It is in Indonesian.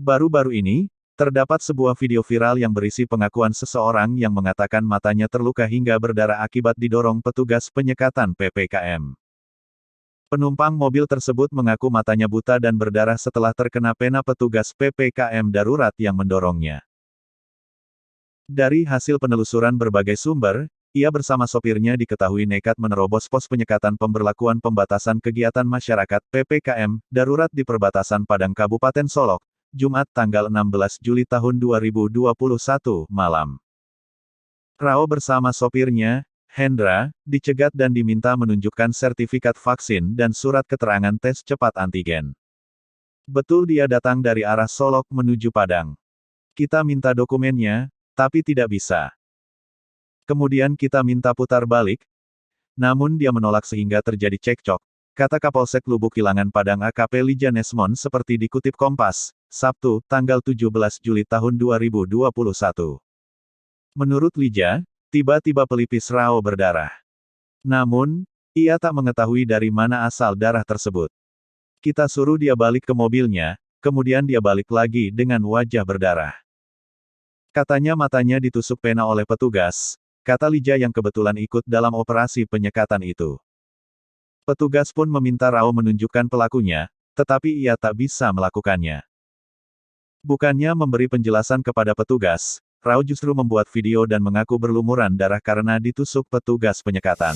Baru-baru ini, terdapat sebuah video viral yang berisi pengakuan seseorang yang mengatakan matanya terluka hingga berdarah akibat didorong petugas penyekatan PPKM. Penumpang mobil tersebut mengaku matanya buta dan berdarah setelah terkena pena petugas PPKM darurat yang mendorongnya. Dari hasil penelusuran berbagai sumber, ia bersama sopirnya diketahui nekat menerobos pos penyekatan pemberlakuan pembatasan kegiatan masyarakat (PPKM) darurat di perbatasan Padang Kabupaten Solok, Jumat tanggal 16 Juli tahun 2021 malam. Rao bersama sopirnya, Hendra, dicegat dan diminta menunjukkan sertifikat vaksin dan surat keterangan tes cepat antigen. Betul dia datang dari arah Solok menuju Padang. Kita minta dokumennya, tapi tidak bisa. Kemudian kita minta putar balik, namun dia menolak sehingga terjadi cekcok, kata Kapolsek Lubuk Kilangan Padang AKP Lija Nesmon seperti dikutip Kompas, Sabtu, tanggal 17 Juli tahun 2021. Menurut Lija, tiba-tiba pelipis Rao berdarah. Namun, ia tak mengetahui dari mana asal darah tersebut. Kita suruh dia balik ke mobilnya, kemudian dia balik lagi dengan wajah berdarah. Katanya matanya ditusuk pena oleh petugas, kata Lija yang kebetulan ikut dalam operasi penyekatan itu. Petugas pun meminta Rao menunjukkan pelakunya, tetapi ia tak bisa melakukannya. Bukannya memberi penjelasan kepada petugas, Rao justru membuat video dan mengaku berlumuran darah karena ditusuk petugas penyekatan.